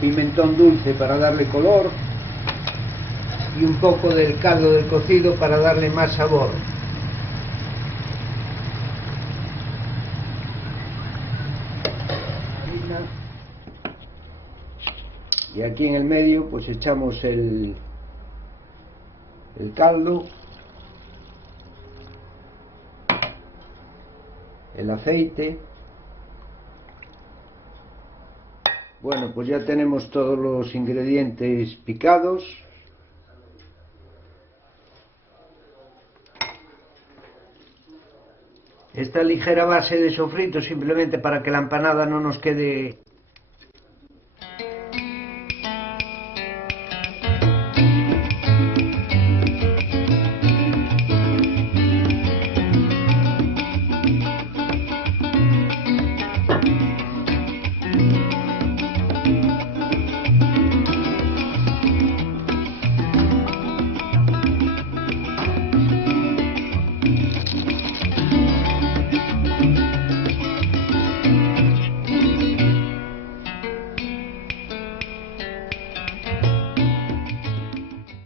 pimentón dulce para darle color y un poco del caldo del cocido para darle más sabor. Y aquí en el medio pues echamos el caldo, el aceite. Bueno, pues ya tenemos todos los ingredientes picados. Esta ligera base de sofrito simplemente para que la empanada no nos quede